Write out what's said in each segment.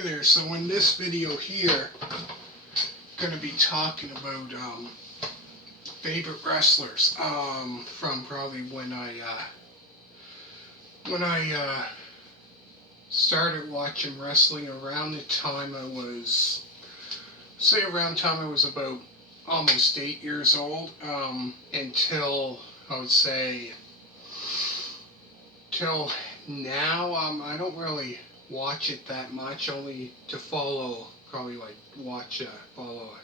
Hey there, so in this video here, I'm going to be talking about favorite wrestlers from probably when I started watching wrestling around the time I was, about almost 8 years old, until I would say till now. I don't really watch it that much, only to follow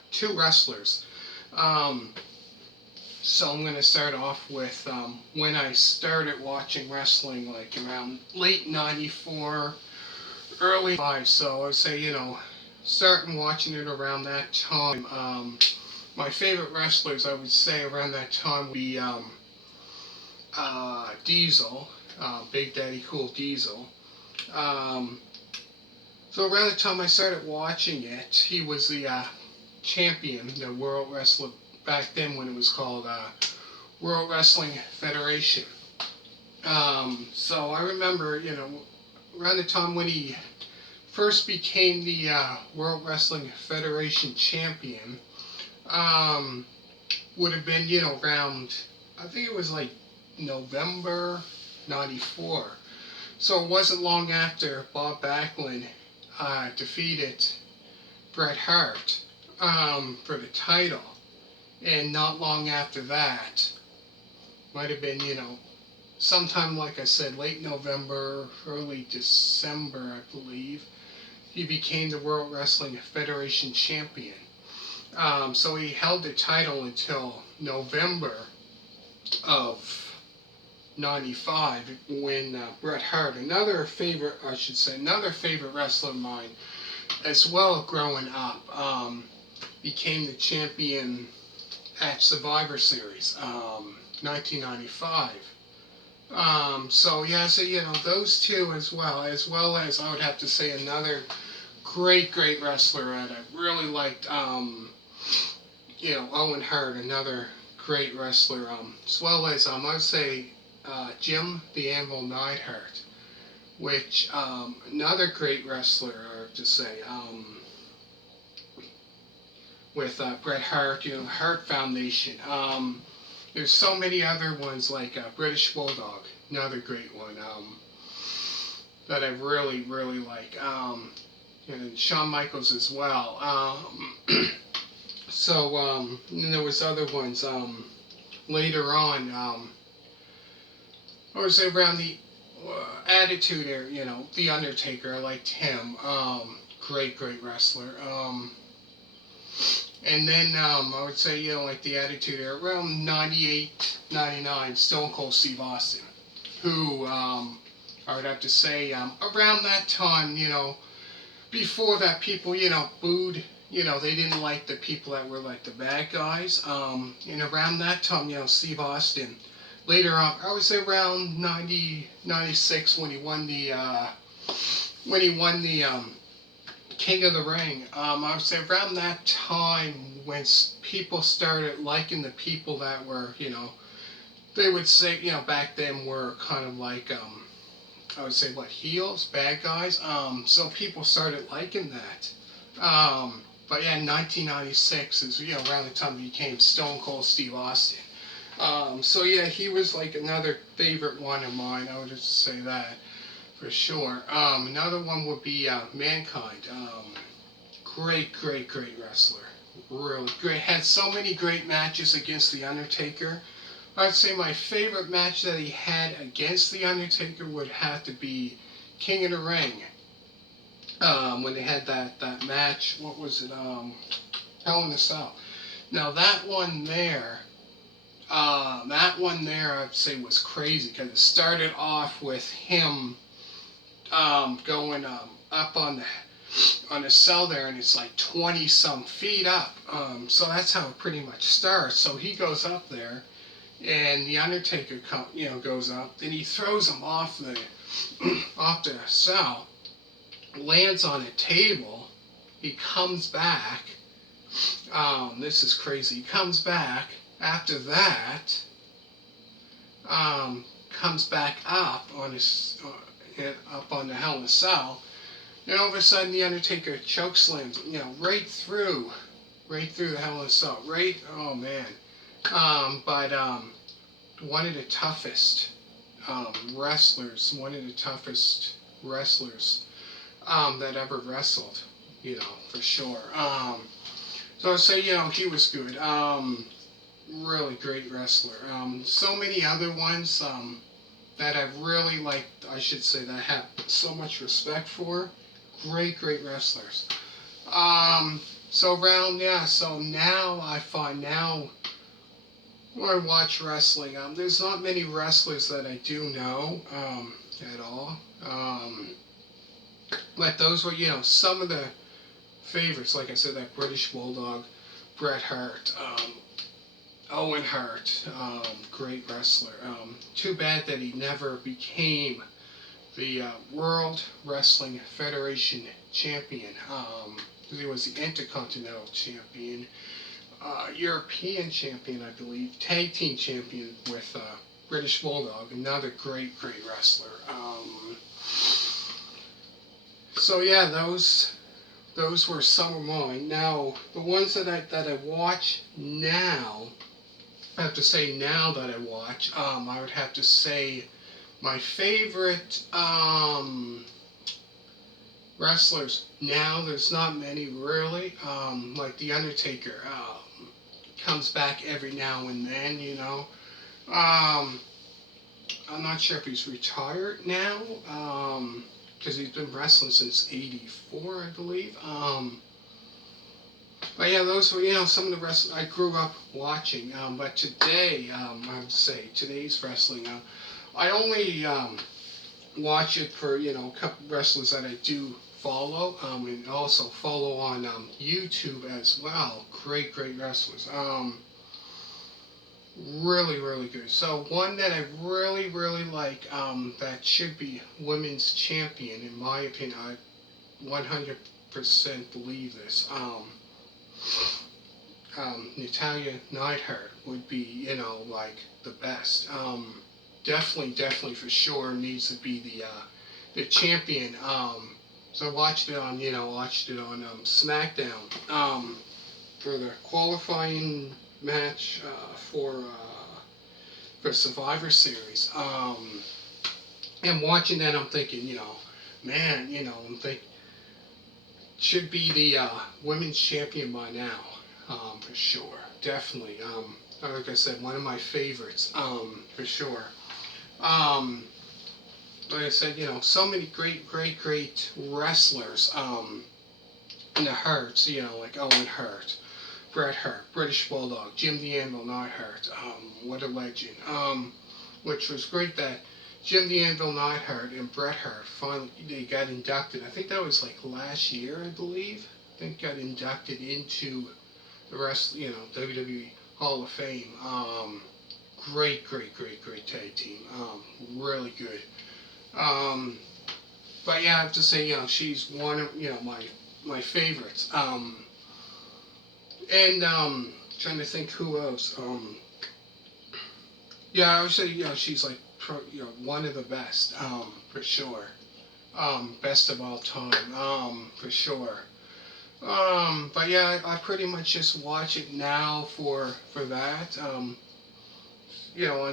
two wrestlers. So I'm going to start off with when I started watching wrestling, like around late 94, early 5. So I would say, starting watching it around that time. My favorite wrestlers, I would say, around that time would be Diesel, Big Daddy Cool Diesel. So around the time I started watching it, he was the champion, the World Wrestler, back then when it was called World Wrestling Federation. So I remember, around the time when he first became the World Wrestling Federation champion, would have been, around, I think it was like November 94. So it wasn't long after Bob Backlund defeated Bret Hart for the title, and not long after that, might have been, sometime, like I said, late November, early December, I believe, he became the World Wrestling Federation champion. So he held the title until November of 95, when Bret Hart, another favorite wrestler of mine, as well growing up, became the champion at Survivor Series, 1995. So those two, as well as I would have to say another great wrestler that I really liked, Owen Hart, another great wrestler, as well as I would say Jim the Anvil Neidhart, which another great wrestler, I have to say, with Bret Hart, the Hart Foundation. There's so many other ones, like British Bulldog, another great one, that I really like, and Shawn Michaels as well. And there was other ones later on. I would say around the Attitude Era, the Undertaker. I liked him. Great wrestler. And then I would say, like the Attitude Era, around 98, 99, Stone Cold Steve Austin, who I would have to say around that time, before that, people, booed. They didn't like the people that were like the bad guys. And around that time, Steve Austin. Later on, I would say around 90, 96, when he won the King of the Ring. I would say around that time, when people started liking the people that were, they would say, back then were kind of like, I would say, heels, bad guys. So people started liking that. But yeah, 1996 is, around the time he became Stone Cold Steve Austin. So yeah, he was like another favorite one of mine. I would just say that for sure. Another one would be Mankind. Great wrestler. Really great. Had so many great matches against the Undertaker. I'd say my favorite match that he had against the Undertaker would have to be King of the Ring. When they had that match, what was it? Hell in a Cell. Now that one there, I'd say was crazy, because it started off with him going up on the cell there, and it's like 20 some feet up. So that's how it pretty much starts. So he goes up there, and the Undertaker goes up, then he throws him off the cell, lands on a table. He comes back. This is crazy. He comes back after that. Comes back up on the Hell in a Cell, And all of a sudden, the Undertaker chokeslams, right through the Hell in a Cell, right. Oh man. But one of the toughest wrestlers, one of the toughest wrestlers that ever wrestled, for sure. So I'd say, he was good. Really great wrestler. So many other ones that I've really liked, I should say, that I have so much respect for. Great, great wrestlers. So now I find when I watch wrestling, there's not many wrestlers that I do know at all. But those were, some of the favorites. Like I said, that British Bulldog, Bret Hart, Owen Hart, great wrestler. Too bad that he never became the World Wrestling Federation champion. He was the Intercontinental champion, European champion, I believe, tag team champion with British Bulldog, another great, great wrestler. So yeah, those were some of mine. Now, the ones that I watch now, I have to say now that I watch, I would have to say my favorite wrestlers now, there's not many really, like The Undertaker comes back every now and then, I'm not sure if he's retired now, because he's been wrestling since '84, I believe. But yeah, those were, some of the wrestlers I grew up watching. But today, I would say, today's wrestling, I only watch it for, a couple wrestlers that I do follow, and also follow on YouTube as well. Great, great wrestlers. Really, really good. So one that I really, really like, that should be women's champion, in my opinion, I 100% believe this. Natayla Neidhart would be, like the best. Definitely for sure needs to be the champion. So I watched it on, SmackDown for the qualifying match for Survivor Series. And watching that, I'm thinking, man, I'm thinking should be the women's champion by now, for sure. Definitely. Like I said, one of my favorites, for sure. Like I said, so many great, great, great wrestlers. And the Harts, like Owen Hart, Bret Hart, British Bulldog, Jim the Anvil Neidhart, what a legend. Which was great that Jim the Anvil Neidhart and Bret Hart finally they got inducted. I think that was like last year, I believe. I think got inducted into the WWE Hall of Fame. Great, great, great, great tag team. Really good. But yeah, I have to say, she's one of my favorites. And trying to think who else. Yeah, I would say she's like one of the best, for sure. Best of all time, for sure. But yeah, I pretty much just watch it now for that. On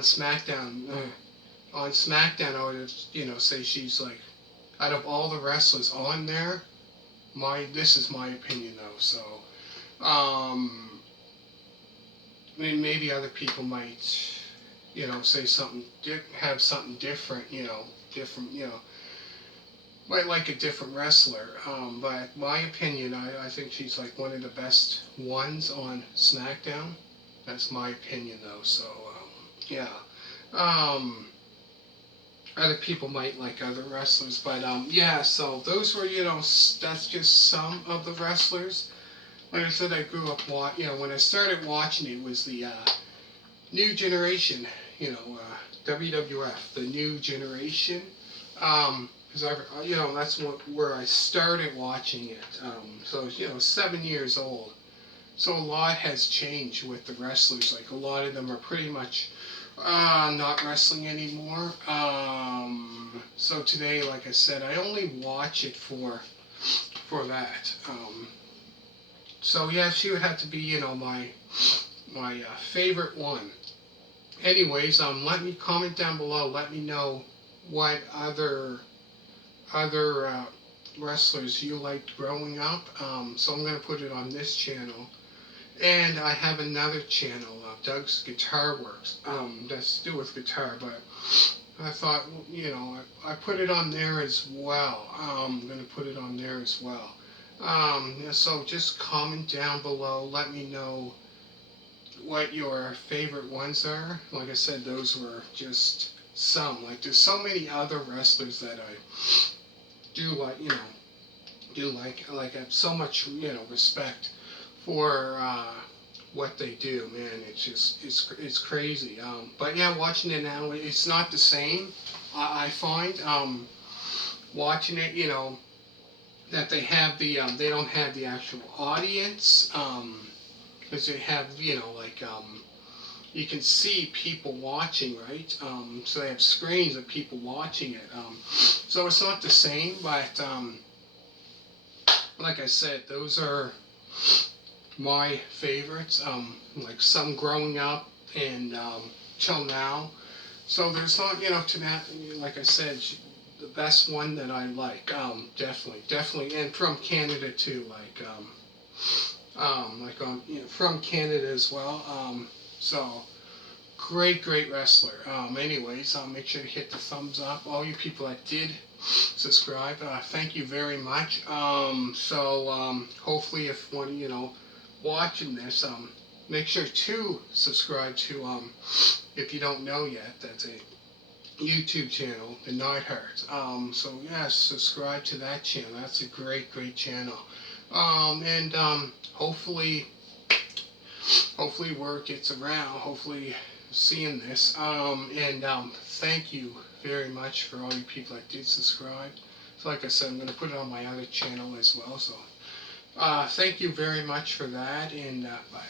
SmackDown. On SmackDown, I would say she's like out of all the wrestlers on there. This is my opinion though. So, I mean, maybe other people might, say something, have something different, might like a different wrestler. But my opinion, I think she's like one of the best ones on SmackDown. That's my opinion though. So, yeah. Other people might like other wrestlers, but yeah. So those were, that's just some of the wrestlers. Like I said, I grew up when I started watching it was the New Generation, WWF, the New Generation, because that's where I started watching it. So 7 years old. So a lot has changed with the wrestlers. Like a lot of them are pretty much not wrestling anymore. So today, like I said, I only watch it for for that. So yeah, she would have to be, you know, my favorite one. Anyways, let me comment down below. Let me know what other wrestlers you liked growing up. So I'm gonna put it on this channel, and I have another channel, Doug's Guitar Works. That's to do with guitar, but I thought, you know, I put it on there as well. I'm gonna put it on there as well. Yeah, so just comment down below. Let me know what your favorite ones are. Like I said, those were just some. Like there's so many other wrestlers that I do like, you know, I have so much, you know, respect for what they do. Man, it's just it's crazy. But yeah, watching it now, it's not the same. I find watching it, you know, that they have the they don't have the actual audience. Because they have, you know, like you can see people watching, right? So they have screens of people watching it. So it's not the same, but like I said, those are my favorites. Like some growing up and till now. So there's not, you know, to that. Like I said, the best one that I like. Definitely, and from Canada too. You know, from Canada as well. So great wrestler. Anyways, make sure to hit the thumbs up. All you people that did subscribe, thank you very much. Hopefully, if one, you know, watching this, make sure to subscribe to, if you don't know yet, that's a YouTube channel, the Neidharts. So yeah, subscribe to that channel. That's a great channel. Hopefully word gets around. Hopefully seeing this. Thank you very much for all you people that did subscribe. So like I said, I'm going to put it on my other channel as well. So thank you very much for that, and bye.